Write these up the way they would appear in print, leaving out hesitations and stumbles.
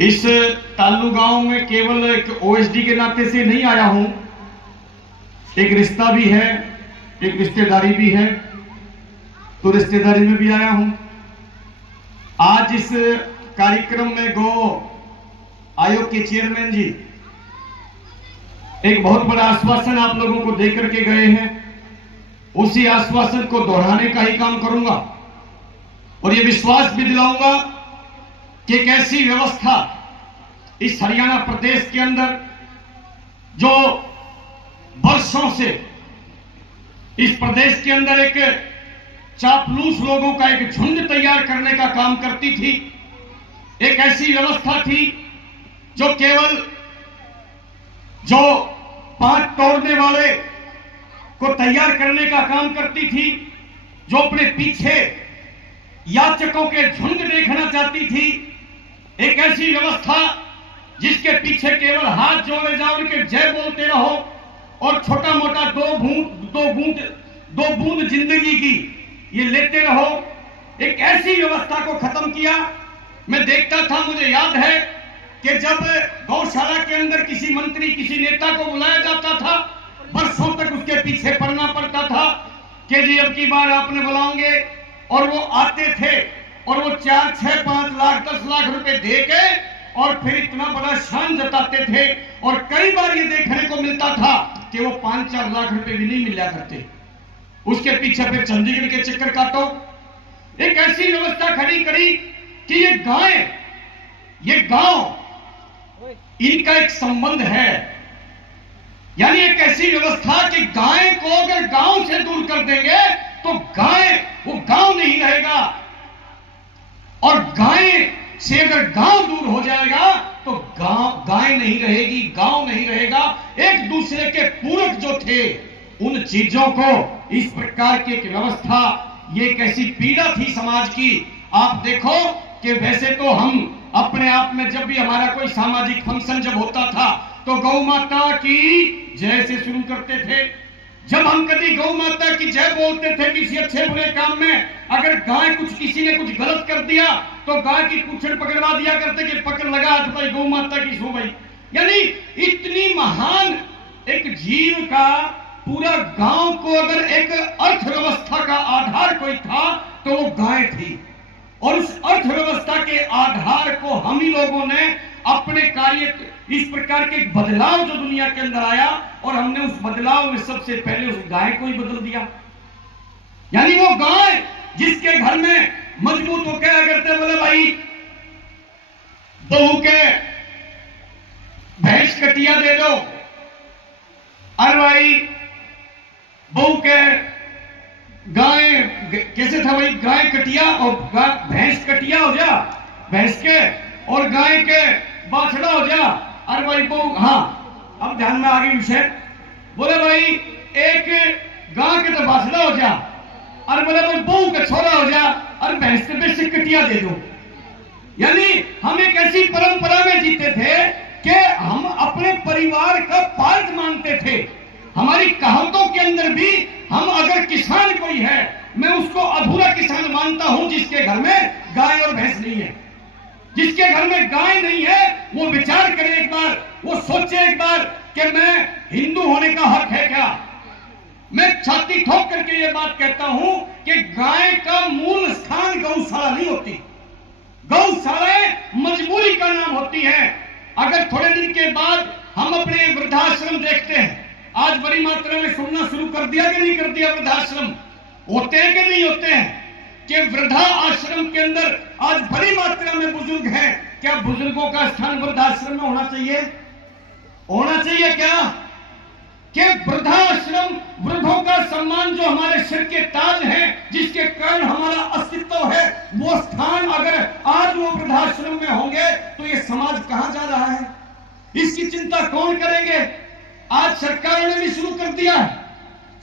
इस ताल्लू गांव में केवल एक ओएसडी के नाते से नहीं आया हूं, एक रिश्ता भी है, एक रिश्तेदारी भी है, तो रिश्तेदारी में भी आया हूं। आज इस कार्यक्रम में गौ आयोग के चेयरमैन जी एक बहुत बड़ा आश्वासन आप लोगों को देकर के गए हैं। उसी आश्वासन को दोहराने का ही काम करूंगा और ये विश्वास भी दिलाऊंगा कि एक ऐसी व्यवस्था इस हरियाणा प्रदेश के अंदर जो वर्षों से इस प्रदेश के अंदर एक चापलूस लोगों का एक झुंड तैयार करने का काम करती थी, एक ऐसी व्यवस्था थी जो केवल जो पांच तोड़ने वाले को तैयार करने का काम करती थी, जो अपने पीछे याचकों के झुंड देखना चाहती थी, एक ऐसी व्यवस्था जिसके पीछे केवल हाथ जोड़े जाओ, उनके जय बोलते रहो और छोटा मोटा दो बूंद जिंदगी की ये लेते रहो। एक ऐसी व्यवस्था को खत्म किया। मैं देखता था, मुझे याद है कि जब गौशाला के अंदर किसी मंत्री किसी नेता को बुलाया जाता था, वर्षों तक उसके पीछे पड़ना पड़ता था कि जी अब की बार आपने बुलाओगे, और वो आते थे और वो 4, 6, 5 लाख 10 लाख रुपए दे के और फिर इतना बड़ा शान जताते थे। और कई बार ये देखने को मिलता था कि वो 5-4 लाख रुपए भी नहीं मिला करते, उसके पीछे फिर चंडीगढ़ के चक्कर काटो। एक ऐसी व्यवस्था खड़ी करी कि ये गांव इनका एक संबंध है, यानी एक ऐसी व्यवस्था कि गाय को अगर गांव से दूर कर देंगे तो वो गांव नहीं रहेगा, और गाय से अगर गांव दूर हो जाएगा तो गाय नहीं रहेगी, गांव नहीं रहेगा। एक दूसरे के पूरक जो थे उन चीजों को इस प्रकार की एक व्यवस्था, ये कैसी पीड़ा थी समाज की। आप देखो कि वैसे तो हम अपने आप में जब भी हमारा कोई सामाजिक फंक्शन जब होता था तो गौ माता की जय से शुरू करते थे। जब हम कभी गौ माता की जय बोलते थे किसी अच्छे बुरे काम में, अगर गाय किसी ने कुछ गलत कर दिया तो गाय की पूंछड़ पकड़वा दिया करते कि पकड़ लगा हाथ भाई, गौ माता की सो भाई। यानी इतनी महान एक जीव का पूरा गांव को अगर एक अर्थव्यवस्था का आधार कोई था तो वो गाय थी, और उस अर्थव्यवस्था के आधार को हम ही लोगों ने अपने कार्य इस प्रकार के बदलाव जो दुनिया के अंदर आया, और हमने उस बदलाव में सबसे पहले उस गाय को ही बदल दिया। यानी वो गाय जिसके घर में मजबूत होकर क्या करते, बोले भाई बहू के भैंस कटिया दे दो, अरे भाई बहू के गाय कैसे था भाई, गाय कटिया और भैंस कटिया हो जा भैंस के, और गाय के बाछड़ा हो जा, अरे भाई बहू, हाँ अब ध्यान में आ गई विषय, बोले भाई एक गाय के तो बाछड़ा हो जा, अरे बोले भाई बहू का छोरा हो जा, अरे भैंस के बेच कटिया दे दो। यानी हम एक ऐसी परंपरा में जीते थे कि हम अपने परिवार का पार्ट मानते थे। हमारी कहावतों के अंदर भी हम अगर किसान कोई है, मैं उसको अधूरा किसान मानता हूं जिसके घर में गाय और भैंस नहीं है। जिसके घर में गाय नहीं है वो विचार करे एक बार, वो सोचे एक बार कि मैं हिंदू होने का हक है क्या। मैं छाती ठोक करके ये बात कहता हूं कि गाय का मूल स्थान गौशाला नहीं होती, गौशालाएं मजबूरी का नाम होती है। अगर थोड़े दिन के बाद हम अपने वृद्धाश्रम देखते हैं, आज बड़ी मात्रा में सुनना शुरू कर दिया कि नहीं कर दिया, वृद्धाश्रम होते हैं कि नहीं होते हैं, कि वृद्धा आश्रम के अंदर आज बड़ी मात्रा में बुजुर्ग हैं। क्या बुजुर्गों का स्थान वृद्धाश्रम में होना चाहिए? होना चाहिए क्या? कि वृद्धाश्रम, वृद्धों का सम्मान जो हमारे सिर के ताज है, जिसके कारण हमारा अस्तित्व है, वो स्थान अगर आज वो वृद्धाश्रम में होंगे तो ये समाज कहां जा रहा है? इसकी चिंता कौन करेंगे? आज सरकारों ने भी शुरू कर दिया है,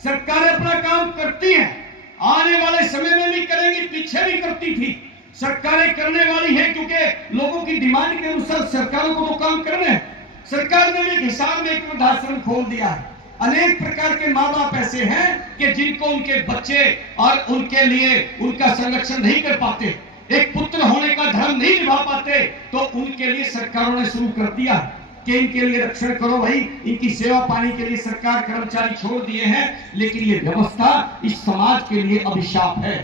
सरकारें अपना काम करती हैं, आने वाले समय में भी करेंगी, पीछे भी करती थी। सरकारें करने वाली हैं क्योंकि लोगों की डिमांड के अनुसार सरकारों को वो काम करने हैं। सरकार ने भी एक हिसाब में एक वृद्धाश्रम खोल दिया है। अनेक प्रकार के माँ बाप ऐसे हैं कि जिनको उनके बच्चे और उनके लिए उनका संरक्षण नहीं कर पाते, एक पुत्र होने का धर्म नहीं निभा पाते, तो उनके लिए सरकारों ने शुरू कर दिया कि इनके लिए रक्षण करो भाई, इनकी सेवा पानी के लिए सरकार कर्मचारी छोड़ दिए हैं, लेकिन ये व्यवस्था इस समाज के लिए अभिशाप है।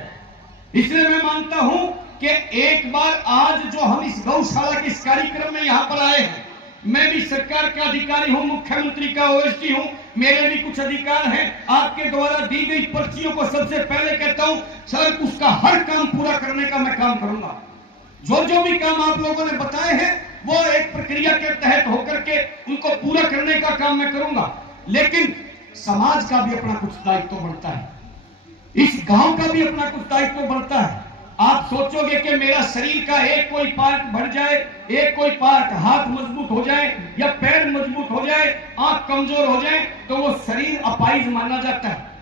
इसलिए मैं मानता हूं कि एक बार आज जो हम इस गौशाला के इस कार्यक्रम में यहां पर आए हैं, मैं भी सरकार का अधिकारी हूं, मुख्यमंत्री का ओएसडी हूं, मेरे भी कुछ अधिकार हैं। आपके द्वारा दी गई पर्चियों को सबसे पहले कहता हूं सर, उसका हर काम पूरा करने का मैं काम करूंगा। जो भी काम आप लोगों ने बताए हैं वो एक प्रक्रिया के तहत होकर के उनको पूरा करने का काम मैं करूंगा, लेकिन समाज का भी अपना कुछ दायित्व बनता है, इस गांव का भी अपना कुछ दायित्व बनता है। आप सोचोगे कि मेरा शरीर का एक कोई पार्ट बढ़ जाए, एक कोई पार्ट हाथ मजबूत हो जाए या पैर मजबूत हो जाए, आंख कमजोर हो जाए, तो वो शरीर अपाहिज माना जाता है।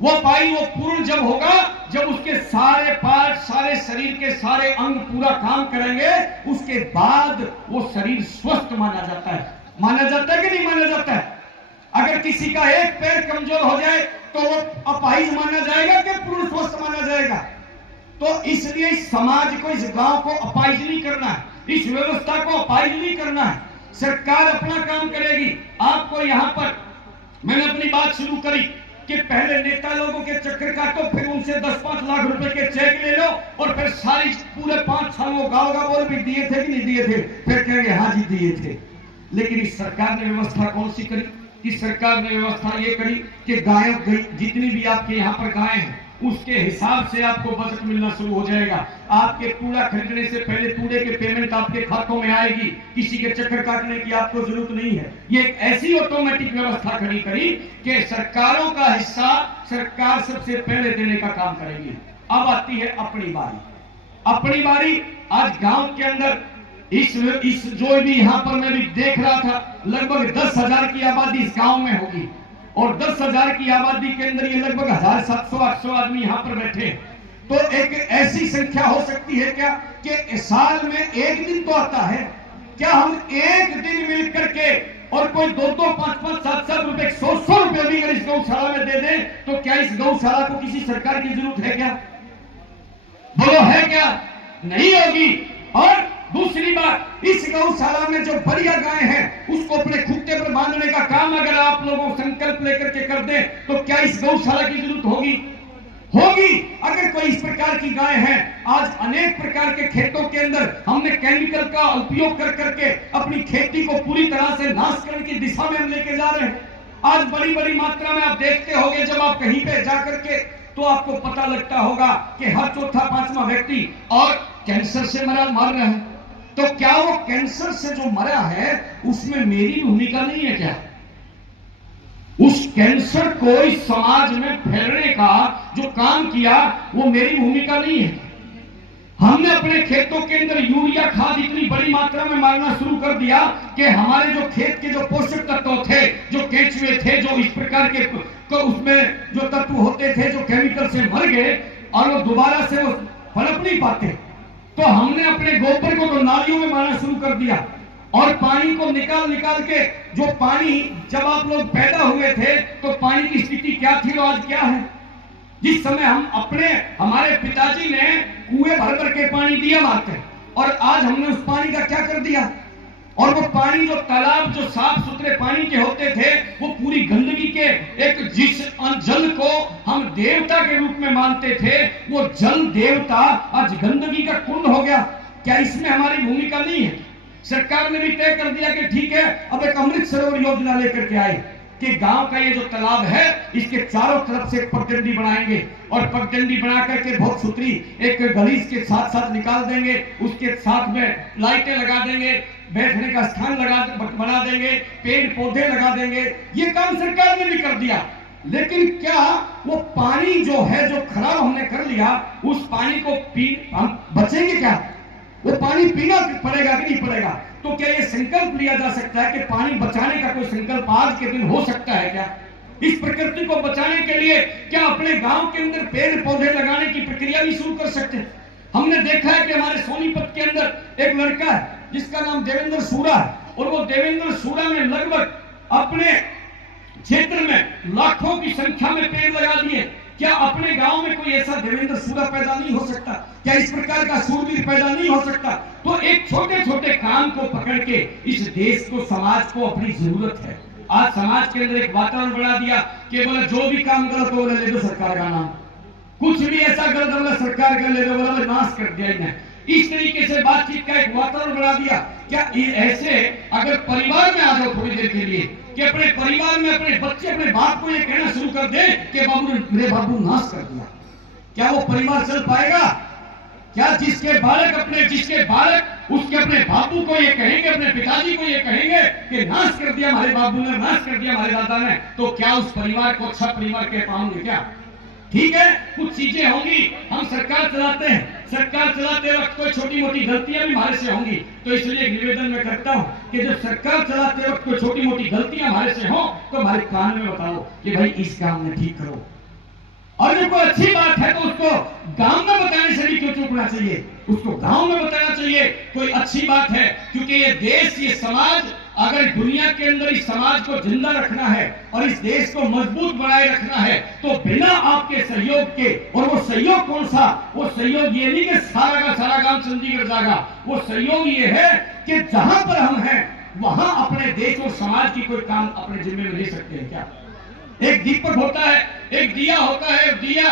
वो अपाहिज वो पूर्ण जब होगा जब उसके सारे पार्ट, सारे शरीर के सारे अंग पूरा काम करेंगे, उसके बाद वो शरीर स्वस्थ माना जाता है। माना जाता है कि नहीं माना जाता है? अगर किसी का एक पैर कमजोर हो जाए तो वो अपाहिज माना जाएगा कि पूर्ण स्वस्थ माना जाएगा? तो इसलिए इस समाज को, इस गांव को अपाहिज नहीं करना है, इस व्यवस्था को अपाहिज नहीं करना है। सरकार अपना काम करेगी। आपको यहां पर मैंने अपनी बात शुरू करी कि पहले नेता लोगों के चक्कर काटो, फिर उनसे 10-5 लाख रुपए के चेक ले लो और फिर सारी पूरे 5 साल वो गाँव बोल भी दिए थे कि नहीं दिए थे, फिर कहेंगे हाँ जी दिए थे। लेकिन इस सरकार ने व्यवस्था कौन सी करी? इस सरकार ने व्यवस्था ये करी कि गायों जितनी भी आपके यहाँ पर गायें हैं उसके हिसाब से आपको बजट मिलना शुरू हो जाएगा। आपके कूड़ा खरीदने से पहले कूड़े के पेमेंट आपके खातों में आएगी, किसी के चक्कर काटने की आपको जरूरत नहीं है। ये एक ऐसी ऑटोमेटिक व्यवस्था खड़ी करी कि सरकारों का हिस्सा सरकार सबसे पहले देने का काम करेगी। अब आती है अपनी बारी। अपनी बारी आज गांव के अंदर इस जो भी यहां पर मैं भी देख रहा था, लगभग 10,000 की आबादी इस गांव में होगी और 10,000 की आबादी के अंदर ये लगभग 1,700-800 आदमी यहां पर बैठे। तो एक ऐसी संख्या हो सकती है क्या कि साल में एक दिन तो आता है, क्या हम एक दिन मिल करके और कोई 2-2, 5-5, 7-7 रुपए, 100 रुपए भी अगर इस गौशाला में दे दें तो क्या इस गौशाला को किसी सरकार की जरूरत है क्या? बोलो है क्या? नहीं होगी। और दूसरी बात, इस गौशाला में जो बढ़िया गाय है उसको अपने खुट्टे पर बांधने का काम अगर आप लोगों संकल्प लेकर के कर दें तो क्या इस गौशाला की जरूरत होगी? होगी। अगर कोई इस प्रकार की गाय है, आज अनेक प्रकार के खेतों के अंदर हमने केमिकल का उपयोग कर करके अपनी खेती को पूरी तरह से नाश करने की दिशा में हम लेके जा रहे हैं। आज बड़ी बड़ी मात्रा में आप देखते होंगे, जब आप कहीं पे जाकर के तो आपको पता लगता होगा कि हर चौथा 5वां व्यक्ति और कैंसर से मर रहा है। तो क्या वो कैंसर से जो मरा है उसमें मेरी भूमिका नहीं है क्या? उस कैंसर को इस समाज में फैलने का जो काम किया वो मेरी भूमिका नहीं है? हमने अपने खेतों के अंदर यूरिया खाद इतनी बड़ी मात्रा में मारना शुरू कर दिया कि हमारे जो खेत के जो पोषक तत्व थे, जो केंचुए थे, जो इस प्रकार के उसमें जो तत्व होते थे जो केमिकल से मर गए और वो दोबारा से वो पनप नहीं पाते। तो हमने अपने गोबर को तो नालियों में मारना शुरू कर दिया और पानी को निकाल के, जो पानी जब आप लोग पैदा हुए थे तो पानी की स्थिति क्या थी और आज क्या है? जिस समय हमारे पिताजी ने कुएं भर के पानी दिया मारते और आज हमने उस पानी का क्या कर दिया? और वो पानी जो तालाब जो साफ सुथरे पानी के होते थे वो पूरी गंदगी के एक, जिस जल को हम देवता के रूप में मानते थे, वो जल देवता आज गंदगी का कुंड हो गया। क्या इसमें हमारी भूमिका नहीं है? सरकार ने भी तय कर दिया कि ठीक है, अब एक अमृत सरोवर योजना लेकर के आए कि गांव का ये जो तालाब है इसके चारों तरफ से पगडंडी बनाएंगे और पगडंडी बना करके बहुत सुथरी एक गली के साथ साथ निकाल देंगे, उसके साथ में लाइटें लगा देंगे, बैठने का स्थान बना देंगे, पेड़ पौधे लगा देंगे। ये काम सरकार ने भी कर दिया। लेकिन क्या वो पानी जो है जो खराब हमने कर लिया, उस पानी को हम बचेंगे क्या? वो पानी पीना पड़ेगा कि नहीं पड़ेगा? तो क्या ये संकल्प लिया जा सकता है कि पानी बचाने का कोई संकल्प आज के दिन हो सकता है क्या? इस प्रकृति को बचाने के लिए क्या अपने गांव के अंदर पेड़ पौधे लगाने की प्रक्रिया भी शुरू कर सकते हैं? हमने देखा है कि हमारे सोनीपत के अंदर एक लड़का है जिसका नाम देवेंद्र सूरा है और वो देवेंद्र सूरा ने लगभग अपने क्षेत्र में लाखों की संख्या में पेड़ लगा दिए क्या अपने गांव में कोई ऐसा देवेंद्र सूरा पैदा नहीं हो सकता? क्या इस प्रकार का सूरवीर पैदा नहीं हो सकता? तो एक छोटे छोटे काम को पकड़ के इस देश को, समाज को अपनी जरूरत है। आज समाज के अंदर एक वातावरण बना दिया कि बोला जो भी काम गलत हो बोला ले दो सरकार का नाम, कुछ भी ऐसा गलत बोला सरकार का ले दो, बोला नाश कर दिया इन्हें। इस तरीके से बातचीत का एक वातावरण बना दिया। क्या ऐसे अगर परिवार में आ जाओ थोड़ी देर के लिए कि अपने परिवार में अपने बच्चे अपने बाप को ये कहना शुरू कर दे कि बाबू ने मेरे बाबू नाश कर दिया, क्या वो परिवार चल पाएगा? क्या जिसके बालक उसके अपने बाबू को ये कहेंगे, अपने पिताजी को ये कहेंगे कि नाश कर दिया हमारे बाबू ने, नाश कर दिया हमारे दादा ने, तो क्या उस परिवार को अच्छा परिवार कह पाओगे? क्या ठीक है, कुछ चीजें होंगी, हम सरकार चलाते हैं, सरकार चलाते वक्त कोई छोटी मोटी गलतियां भी हमारे से होंगी, तो इसलिए एक निवेदन मैं करता हूं कि जब सरकार चलाते वक्त कोई छोटी मोटी गलतियां हमारे से हो तो हमारे कान में बताओ कि भाई इस काम में ठीक करो। और जब कोई अच्छी बात है तो उसको गांव में बताने से भी क्यों चूकना चाहिए, उसको गांव में बताना चाहिए कोई अच्छी बात है। क्योंकि ये देश, ये समाज, अगर दुनिया के अंदर इस समाज को जिंदा रखना है और इस देश को मजबूत बनाए रखना है तो बिना आपके सहयोग के, और वो सहयोग कौन सा? वो सहयोग ये नहीं कि सारा का सारा काम चंडीगढ़ जाएगा, वो सहयोग ये है कि जहां पर हम हैं वहां अपने देश और समाज की कोई काम अपने जिम्मे में ले सकते हैं। क्या एक दीपक होता है, एक दिया होता है, दिया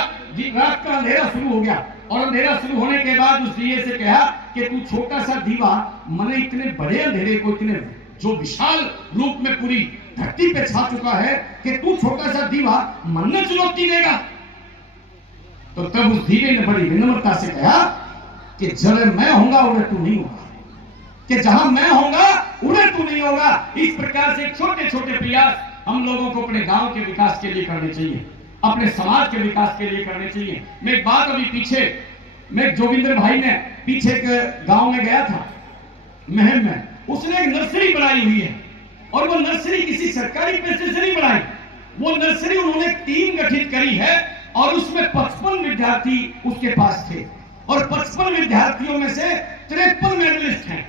रात का अंधेरा शुरू हो गया और अंधेरा शुरू होने के बाद उस दिए से कहा कि तू छोटा सा दीवा मैंने इतने बड़े अंधेरे को, इतने जो विशाल रूप में पूरी धरती पे छा चुका है कि तू छोटा सा दीवा मन ने चुनौती देगा। तो तब उस दीवे ने बड़ी विनम्रता से कहा कि जब मैं होऊंगा उन्हें तू नहीं होगा, कि जहां मैं होऊंगा उन्हें तू नहीं होगा। इस प्रकार से छोटे छोटे प्रयास हम लोगों को अपने गांव के विकास के लिए करने चाहिए, अपने समाज के विकास के लिए करने चाहिए। मैं एक बात अभी पीछे, मैं जोगिंदर भाई ने पीछे के गांव में गया था महम में, उसने एक नर्सरी बनाई हुई है और वो नर्सरी किसी सरकारी पैसे से नहीं बनाई, वो नर्सरी उन्होंने टीम गठित करी है और उसमें 55 विद्यार्थी उसके पास थे और 55 विद्यार्थियों में से 53 मेडलिस्ट हैं।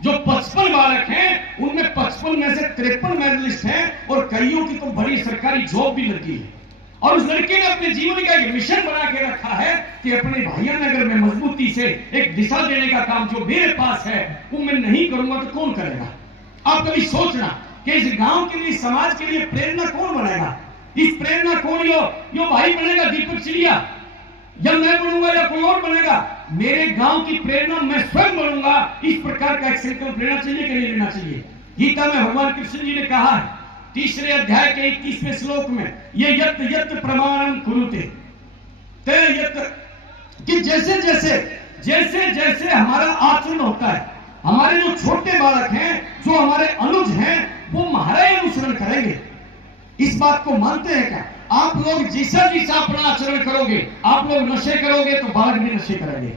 जो 55 बालक हैं उनमें 55 में से 53 मेडलिस्ट हैं और कईयों की तो बड़ी सरकारी जॉब भी लगी है। और उस लड़के ने अपने जीवन का एक मिशन बना के रखा है कि अपने भाइयों नगर में मजबूती से एक दिशा देने का काम जो मेरे पास है वो मैं नहीं करूंगा तो कौन करेगा? आप कभी सोचना कि इस गांव के लिए, समाज के लिए प्रेरणा कौन बनेगा? इस प्रेरणा कौन, यो भाई बनेगा दीपक चिड़िया, या मैं बनूंगा या कोई और बनेगा? मेरे गांव की प्रेरणा मैं स्वयं बनूंगा। इस प्रकार का एक संकल्प लेना चाहिए कि नहीं लेना चाहिए? गीता में भगवान कृष्ण जी ने कहा है 3 अध्याय के 21वें श्लोक में, ये यत् यत् प्रमाणम कुरुते ते यत्, कि जैसे जैसे हमारा आचरण होता है, हमारे जो छोटे बालक हैं, जो हमारे अनुज हैं, वो हमारा अनुसरण करेंगे। इस बात को मानते हैं क्या? आप लोग जैसा अपना आचरण करोगे, आप लोग नशे करोगे तो बालक भी नशे करेंगे,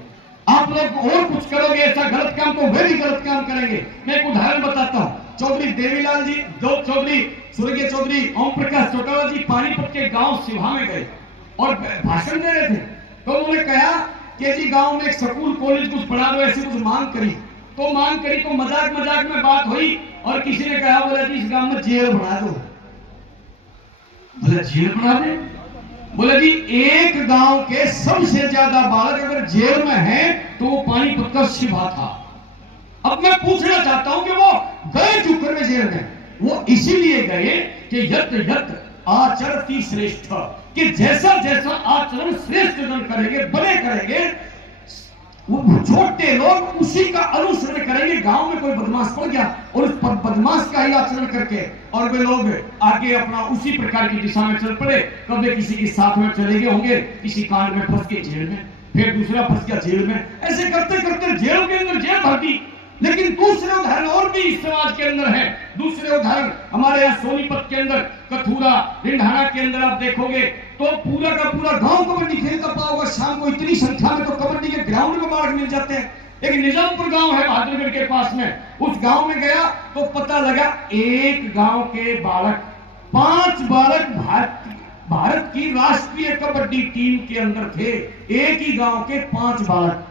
आप लोग और कुछ करोगे ऐसा गलत काम तो वे भी गलत काम करेंगे। मैं एक उदाहरण बताता हूं। चौधरी देवीलाल जी, दो चौधरी, स्वर्गीय चौधरी ओम प्रकाश चौटाला जी पानीपत के गांव सिवा में गए और भाषण दे रहे थे, तो उन्होंने कहा कि जी गांव में एक स्कूल कॉलेज कुछ पढ़ा दो, ऐसी कुछ मांग करी तो मजाक में बात हुई और किसी ने कहा बोला जी इस गांव में जेल बना दो। बोला जेल बना दे? बोला जी एक गांव के सबसे ज्यादा बालक अगर जेल में हैं तो वो पानीपत का सिवा था। अब मैं पूछना चाहता हूं कि वो गए क्यों करने जेल में? वो इसीलिए गए कि यत् यत् आचरति श्रेष्ठ, कि जैसा आचरण श्रेष्ठ जन करेंगे, बड़े करेंगे, वो छोटे लोग उसी का अनुसरण करेंगे। गांव में कोई बदमाश पड़ गया और उस बदमाश का ही आचरण करके और वे लोग आगे अपना उसी प्रकार की दिशा में चल पड़े। कभी किसी के साथ में चले गए होंगे, किसी कांड में फंस गए जेल में, फिर दूसरा फंस गया जेल में, ऐसे करते करते जेल के अंदर जेल भर दी। लेकिन दूसरे उदाहरण और भी इस समाज के अंदर है। दूसरे उदाहरण हमारे यहाँ सोनीपत के अंदर, कथूरा, रिंढाना के अंदर आप देखोगे तो पूरा का पूरा गांव कबड्डी खेलता पाओगे। शाम को इतनी संख्या में तो कबड्डी के ग्राउंड में बालक मिल जाते हैं। एक निजामपुर गांव है बहादुरगढ़ के पास में, उस गांव में गया तो पता लगा एक गांव के बालक, 5 बालक भारत की राष्ट्रीय कबड्डी टीम के अंदर थे। एक ही गांव के 5 बालक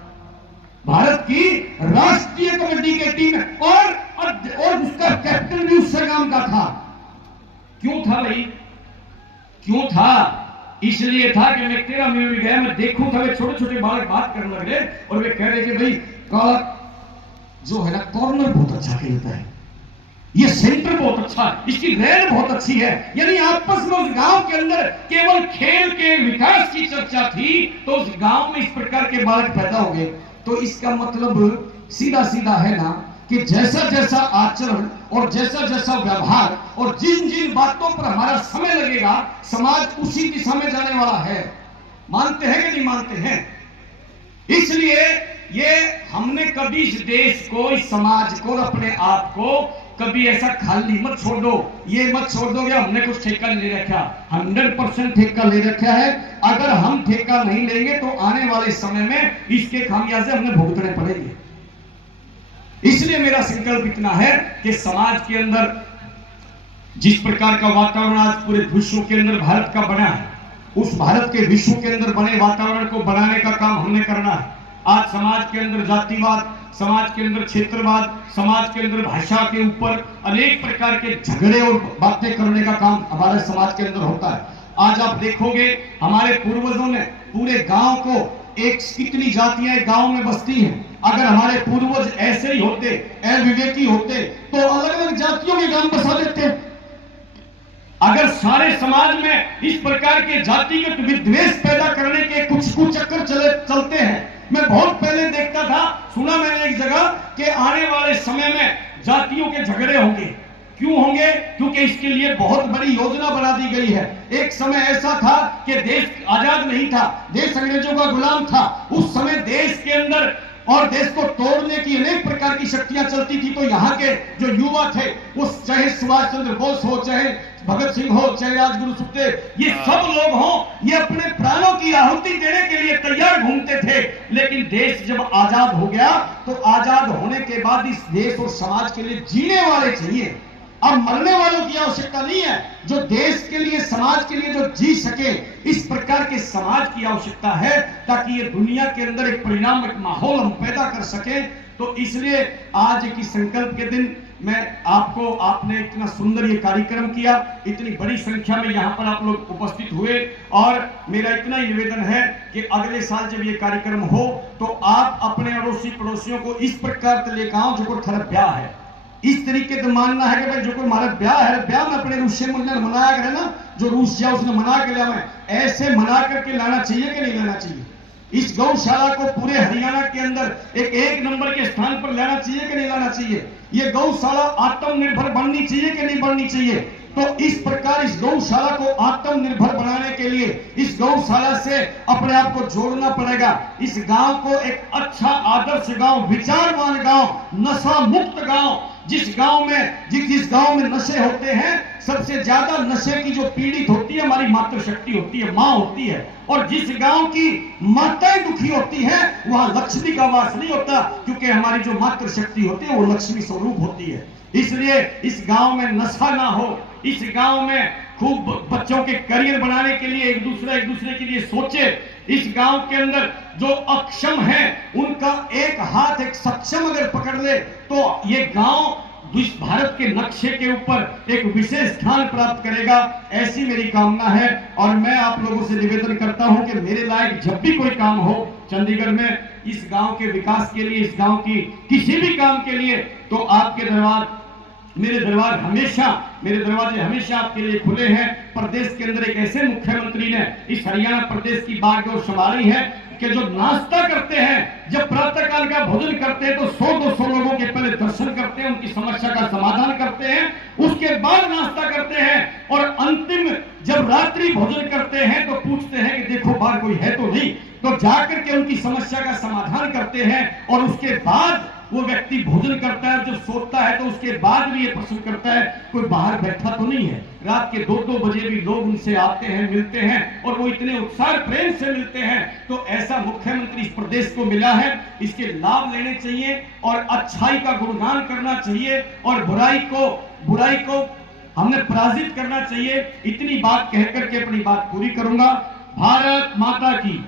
भारत की राष्ट्रीय कबड्डी की टीम है और उसका कैप्टन भी उस गांव का था। क्यों था भाई? क्यों था? इसलिए था कि मैं 13 में भी गया, मैं देखूं था वे छोटे छोटे बालक बात करने लगे और वे कह रहे कि भाई काला जो है ना कॉर्नर बहुत अच्छा खेलता है, ये सेंटर बहुत अच्छा है, इसकी रेल बहुत अच्छी है। यानी आपस में उस गांव के अंदर केवल खेल के विकास की चर्चा थी, तो उस गांव में इस प्रकार के बालक पैदा हो गए। तो इसका मतलब सीधा सीधा है ना कि जैसा जैसा आचरण और जैसा जैसा व्यवहार और जिन जिन बातों पर हमारा समय लगेगा, समाज उसी दिशा में जाने वाला है। मानते हैं कि नहीं मानते हैं? इसलिए ये हमने कभी इस देश को, इस समाज को, अपने आप को कभी ऐसा खाली मत छोड़ दो, ये मत छोड़ दो कि हमने कुछ ठेका नहीं ले रखा। 100% ठेका ले रखा है। अगर हम ठेका नहीं लेंगे तो आने वाले समय में इसके खामियाजे हमें भुगतने पड़ेंगे। इसलिए मेरा संकल्प इतना है कि समाज के अंदर जिस प्रकार का वातावरण आज पूरे विश्व के अंदर भारत का बना है, उस भारत के विश्व के अंदर बने वातावरण को बनाने का काम हमने करना है। आज समाज के अंदर जातिवाद, समाज के अंदर क्षेत्रवाद, समाज के अंदर भाषा के ऊपर अनेक प्रकार के झगड़े और बातें करने का काम हमारे समाज के अंदर होता है। आज आप देखोगे हमारे पूर्वजों ने पूरे गांव को, एक कितनी जातियां गांव में बसती हैं, अगर हमारे पूर्वज ऐसे ही होते, अविवेकी होते, तो अलग अलग जातियों के गांव बसा देते। अगर सारे समाज में इस प्रकार के जातिगत विद्वेष पैदा करने के कुछ कुचक्कर चलते हैं। मैं बहुत पहले देखता था, सुना मैंने एक जगह कि आने वाले समय में जातियों के झगड़े होंगे। क्यों होंगे? क्योंकि इसके लिए बहुत बड़ी योजना बना दी गई है। एक समय ऐसा था कि देश आजाद नहीं था, देश अंग्रेजों का गुलाम था। उस समय देश के अंदर और देश को तोड़ने की अनेक प्रकार की शक्तियां चलती थी। तो यहाँ के जो युवा थे, उस चाहे सुभाष चंद्र बोस हो, चाहे भगत सिंह हो, चाहे राजगुरु सुखदेव, ये सब लोग हों, ये अपने प्राणों की आहुति देने के लिए तैयार घूमते थे। लेकिन देश जब आजाद हो गया, तो आजाद होने के बाद इस देश और समाज के लिए जीने वाले चाहिए। अब मरने वालों की आवश्यकता नहीं है। जो देश के लिए, समाज के लिए जो जी सके, इस प्रकार के समाज की आवश्यकता है, ताकि ये दुनिया के अंदर एक परिणाम, एक माहौल हम पैदा कर सके। तो इसलिए आज की संकल्प के दिन मैं आपको, आपने इतना सुंदर ये कार्यक्रम किया, इतनी बड़ी संख्या में यहाँ पर आप लोग उपस्थित हुए, और मेरा इतना ही निवेदन है कि अगले साल जब ये कार्यक्रम हो तो आप अपने अड़ोसी पड़ोसियों को इस प्रकार से लेकर आओ, जो कोई थर ब्याह है, इस तरीके से मानना है कि भाई जो कोई हमारा ब्याह है, ब्याह में अपने रूस से मनाया करे ना, जो रूस जा उसने मना के लिया, मैं ऐसे मना करके लाना चाहिए कि नहीं लाना चाहिए? इस गौशाला को पूरे हरियाणा के अंदर एक नंबर के स्थान पर लाना चाहिए कि नहीं लाना चाहिए? ये गौशाला आत्मनिर्भर बननी चाहिए कि नहीं बननी चाहिए? तो इस प्रकार इस गौशाला को आत्मनिर्भर बनाने के लिए इस गौशाला से अपने आप को जोड़ना पड़ेगा। इस गांव को एक अच्छा आदर्श गांव, विचारवान गांव, नशा मुक्त गांव, जिस गांव में नशे होते हैं, सबसे ज्यादा नशे की जो पीड़ित होती है हमारी मातृशक्ति होती है, मां होती है। और जिस गांव की माताएं दुखी होती हैं, वहां लक्ष्मी का वास नहीं होता, क्योंकि हमारी जो मातृशक्ति होती है वो लक्ष्मी स्वरूप होती है। इसलिए इस गांव में नशा ना हो, इस गांव में खूब बच्चों के करियर बनाने के लिए एक दूसरे के लिए सोचे। इस गांव के अंदर जो अक्षम है, उनका एक हाथ एक सक्षम अगर पकड़ ले, तो ये गांव इस भारत के नक्शे के ऊपर एक विशेष स्थान प्राप्त करेगा। ऐसी मेरी कामना है। और मैं आप लोगों से निवेदन करता हूं कि मेरे लायक जब भी कोई काम हो चंडीगढ़ में, इस गांव के विकास के लिए, इस गांव की किसी भी काम के लिए, तो आपके मेरे दरवाजे हमेशा आपके लिए खुले हैं। प्रदेश के अंदर एक ऐसे मुख्यमंत्री ने इस हरियाणा प्रदेश की बागडोर संभाली है कि जो नाश्ता करते हैं, जब प्रातःकाल का भोजन करते हैं, तो 100-200 लोगों के पहले दर्शन करते हैं, उनकी समस्या का समाधान करते हैं, उसके बाद नाश्ता करते हैं, और अंतिम जब रात्रि भोजन करते हैं तो पूछते हैं कि देखो बाहर कोई है तो नहीं, तो जाकर के उनकी समस्या का समाधान करते हैं। और उसके बाद वो व्यक्ति भोजन करता है, जब सोता है तो उसके बाद भी ये प्रश्न करता है कोई बाहर बैठा तो नहीं है। रात के 2-2 बजे भी लोग उनसे आते हैं, मिलते हैं, और वो इतने उत्साह प्रेम से मिलते हैं। तो ऐसा मुख्यमंत्री इस प्रदेश को मिला है, इसके लाभ लेने चाहिए और अच्छाई का गुणगान करना चाहिए, और बुराई को हमने पराजित करना चाहिए। इतनी बात कहकर के अपनी बात पूरी करूंगा। भारत माता की।